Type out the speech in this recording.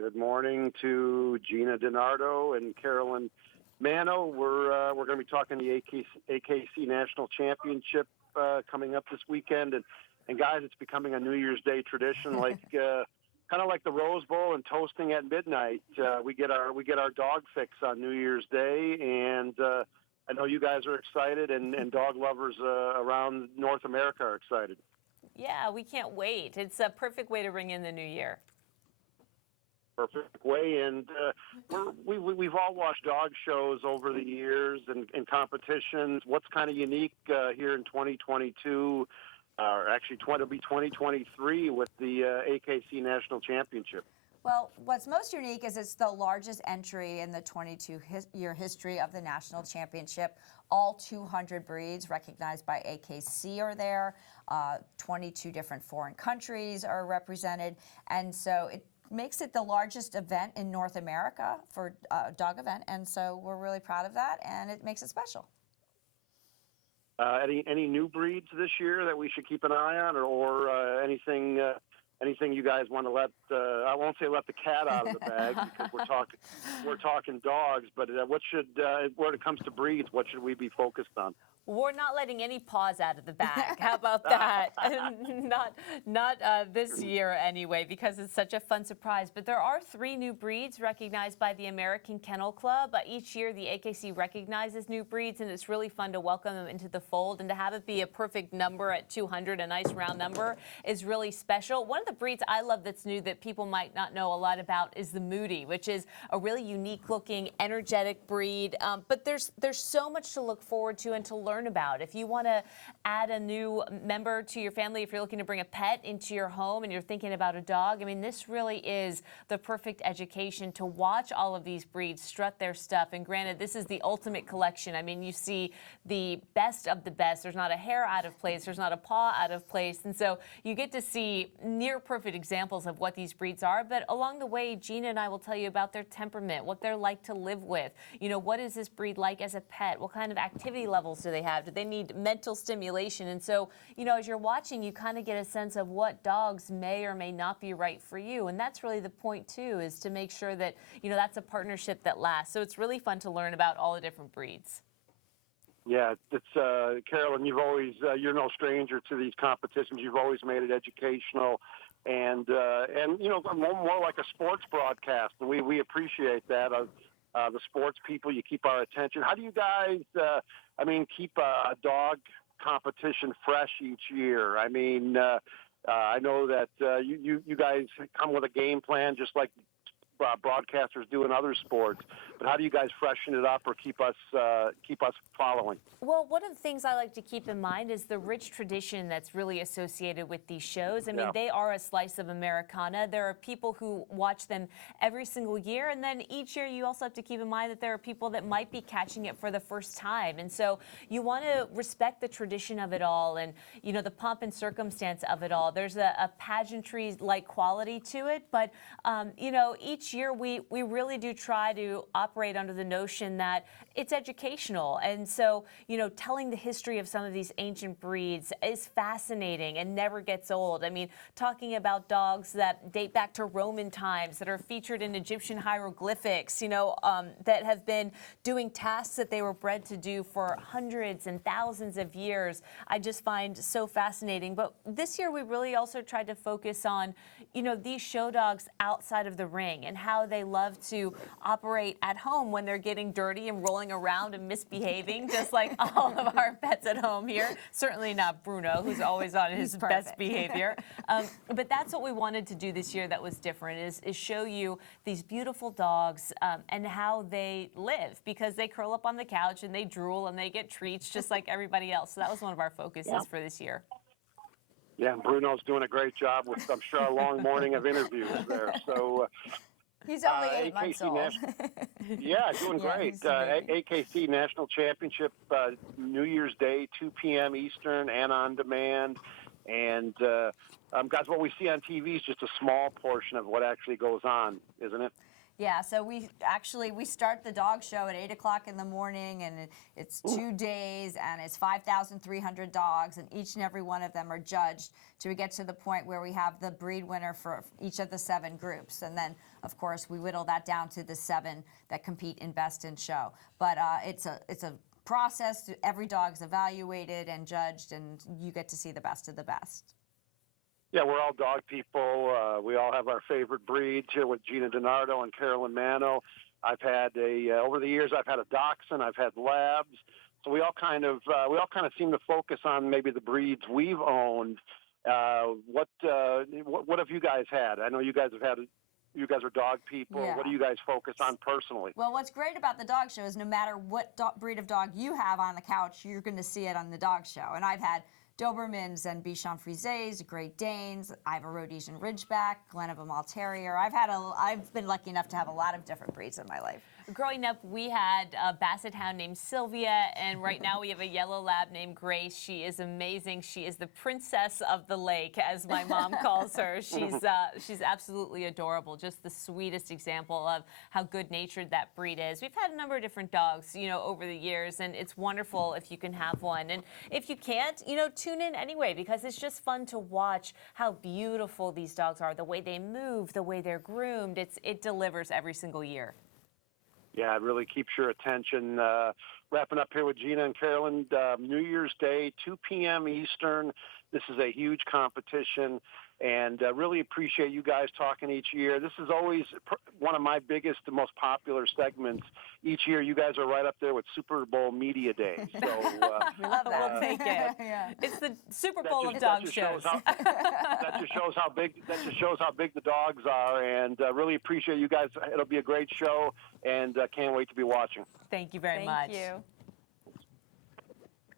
Good morning to Gina DiNardo and Carolyn Mano. We're going to be talking the AKC National Championship coming up this weekend, and guys, it's becoming a New Year's Day tradition, like kind of like the Rose Bowl and toasting at midnight. We get our dog fix on New Year's Day, and I know you guys are excited, and dog lovers around North America are excited. Yeah, we can't wait. It's a perfect way to ring in the new year. Perfect way, and we've all watched dog shows over the years and competitions. What's kind of unique here in 2022, or actually it'll be 2023 with the AKC National Championship? Well, what's most unique is it's the largest entry in the 22-year history of the National Championship. All 200 breeds recognized by AKC are there. 22 different foreign countries are represented, and so it makes it the largest event in North America for a dog event, and so we're really proud of that, and it makes it special. Any new breeds this year that we should keep an eye on, or anything you guys want to let? I won't say let the cat out of the bag because we're talking dogs, but when it comes to breeds, what should we be focused on? We're not letting any paws out of the bag. How about that? Not this year anyway, because it's such a fun surprise. But there are 3 new breeds recognized by the American Kennel Club. Each year, the AKC recognizes new breeds, and it's really fun to welcome them into the fold. And to have it be a perfect number at 200, a nice round number, is really special. One of the breeds I love that's new that people might not know a lot about is the Moody, which is a really unique-looking, energetic breed. But there's so much to look forward to and to learn about. If you want to add a new member to your family, if you're looking to bring a pet into your home and you're thinking about a dog, I mean, this really is the perfect education to watch all of these breeds strut their stuff. And granted, this is the ultimate collection. I mean, you see the best of the best. There's not a hair out of place. There's not a paw out of place. And so you get to see near perfect examples of what these breeds are. But along the way, Gina and I will tell you about their temperament, what they're like to live with. You know, what is this breed like as a pet? What kind of activity levels do they have? Do they need mental stimulation? And so, you know, as you're watching, you kind of get a sense of what dogs may or may not be right for you. And that's really the point, too, is to make sure that, you know, that's a partnership that lasts. So it's really fun to learn about all the different breeds. Yeah, it's Carolyn, you're no stranger to these competitions. You've always made it educational and you know, more like a sports broadcast. And we appreciate that. The sports people, you keep our attention. How do you guys, keep a dog competition fresh each year? I mean, I know that you guys come with a game plan just like broadcasters do in other sports, but how do you guys freshen it up or keep us following? Well, one of the things I like to keep in mind is the rich tradition that's really associated with these shows. I mean, they are a slice of Americana. There are people who watch them every single year, and then each year you also have to keep in mind that there are people that might be catching it for the first time. And so you want to respect the tradition of it all and, you know, the pomp and circumstance of it all. There's a pageantry-like quality to it, but, you know, each year we really do try to operate under the notion that it's educational. And so, you know, telling the history of some of these ancient breeds is fascinating and never gets old. I mean, talking about dogs that date back to Roman times, that are featured in Egyptian hieroglyphics, you know, that have been doing tasks that they were bred to do for hundreds and thousands of years, I just find so fascinating. But this year we really also tried to focus on, you know, these show dogs outside of the ring and how they love to operate at home when they're getting dirty and rolling around and misbehaving, just like all of our pets at home here. Certainly not Bruno, who's always on his best behavior. But that's what we wanted to do this year that was different, is show you these beautiful dogs and how they live, because they curl up on the couch and they drool and they get treats just like everybody else. So that was one of our focuses for this year. Yeah, Bruno's doing a great job with, I'm sure, a long morning of interviews there. So he's only 8 months old. Yeah, doing great. AKC National Championship, New Year's Day, 2 p.m. Eastern and on demand. And, guys, what we see on TV is just a small portion of what actually goes on, isn't it? Yeah, so we start the dog show at 8 o'clock in the morning, and it's 2 days, and it's 5,300 dogs, and each and every one of them are judged till we get to the point where we have the breed winner for each of the 7 groups, and then of course we whittle that down to the 7 that compete in best in show. But it's a process. Every dog's evaluated and judged, and you get to see the best of the best. Yeah, we're all dog people. We all have our favorite breeds here with Gina DiNardo and Carolyn Mano. I've had over the years, I've had a Dachshund, I've had Labs. So we all kind of seem to focus on maybe the breeds we've owned. What have you guys had? I know you guys are dog people. Yeah. What do you guys focus on personally? Well, what's great about the dog show is no matter what breed of dog you have on the couch, you're going to see it on the dog show. And I've had Dobermans and Bichon Frises, Great Danes. I have a Rhodesian Ridgeback, Glenavon Mall Terrier. I've been lucky enough to have a lot of different breeds in my life. Growing up, we had a Basset Hound named Sylvia, and right now we have a Yellow Lab named Grace. She is amazing. She is the princess of the lake, as my mom calls her. She's absolutely adorable. Just the sweetest example of how good-natured that breed is. We've had a number of different dogs, over the years, and it's wonderful if you can have one. And if you can't, tune in anyway, because it's just fun to watch how beautiful these dogs are, the way they move, the way they're groomed. It delivers every single year. Yeah, it really keeps your attention. Wrapping up here with Gina and Carolyn, New Year's Day, 2 p.m. Eastern. This is a huge competition, and really appreciate you guys talking each year. This is always one of my biggest and most popular segments. Each year, you guys are right up there with Super Bowl Media Day. So We love that. We'll take it. Yeah. It's the Super Bowl of dog shows. That just shows how big the dogs are, and really appreciate you guys. It'll be a great show, and can't wait to be watching. Thank you very much. Thank you.